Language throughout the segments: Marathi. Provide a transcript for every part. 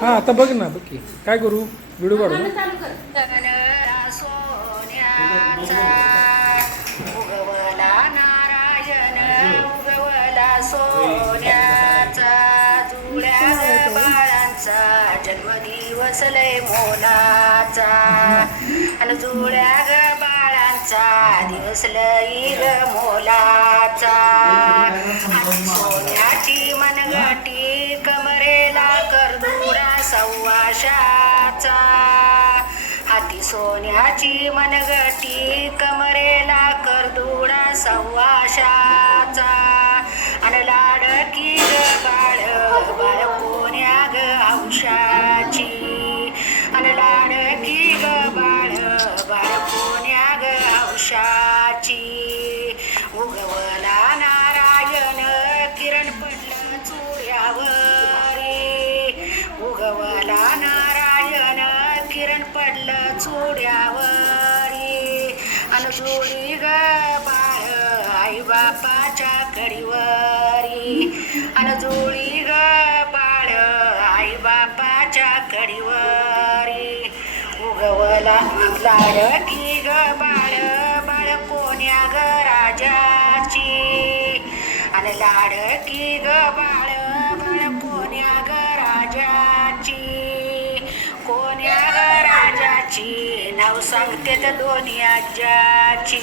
हा आता बघ ना बघ की. काय करू? व्हिडिओ काढू सोन्याचा उगवला नारायण उगवला सोन्याचा जुळ्या ग बाळांचा जन्मदिवस लय मोलाचा आणि जुळ्या ग बाळांचा दिवस लई ग मोलाचा आणि सोन्याची मनगटी सव्वाशाचा हाती सोन्याची मनगटी कमरेला करदुडा सव्वाशाचा आणि लाडकी ग बाळ बाळ कोण्या ग अंशाची आणि लाडकी ग बाळ बाळ कोण्या ग अंशाची अन जोडी ग बाळ आई बापाच्या कडीवरी अन जोडी ग बाळ आई बापाच्या कडीवरी उगवला लाडकी ग बाळ बाळ कोण्या ग राजाची. आणि लाडकी ग बाळ राजाची नाव सांगते तर दोन्ही आज्याची.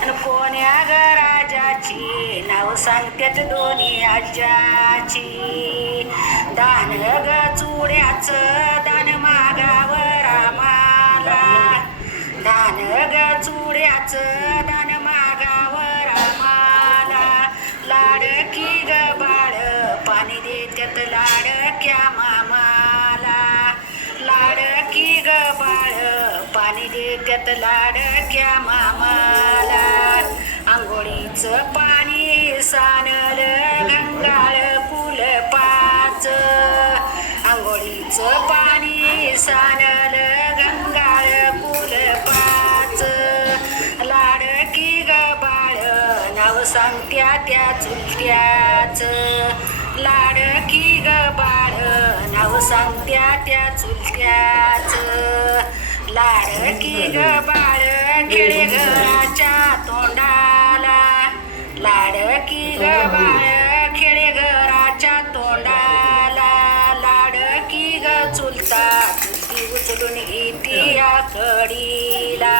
आणि कोण्या ग राजाची? नाव सांगते तर दोन्ही आज्याची. दान ग चुड्याचं दान मागाव रामाला दान ग चुड्याचं दान मागावर रामाला लाडकी ग बाळ पाणी देत्यात लाडक्या मामा. पाणी देत्यात लाडक्या मामाला आंघोळीचं पाणी सानल गंगाळ कुलपाच आंघोळीचं पाणी सानल गंगाळ कुलपाच लाडकी ग बाळ नाव सांगत्या त्या चुलत्याच. लाडकी ग बाळ नाव सांगत्या त्या चुलत्याच. लाडकी ग बाळ खेळे घराच्या तोंडाला. लाडकी ग बाळ खेळे घराच्या तोंडाला. लाडकी ग चुलता चुलती उचलून घेती या कडीला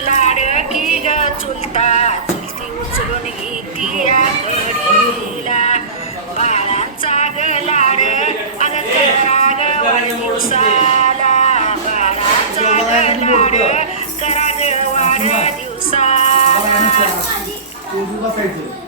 लाडकी ग चुलता चुलती उचलून घेती या कडीला बाळांचा ग लाड अग करा ग वाढदिवसाला. लाड करा वाढदिवसाला बसायचं.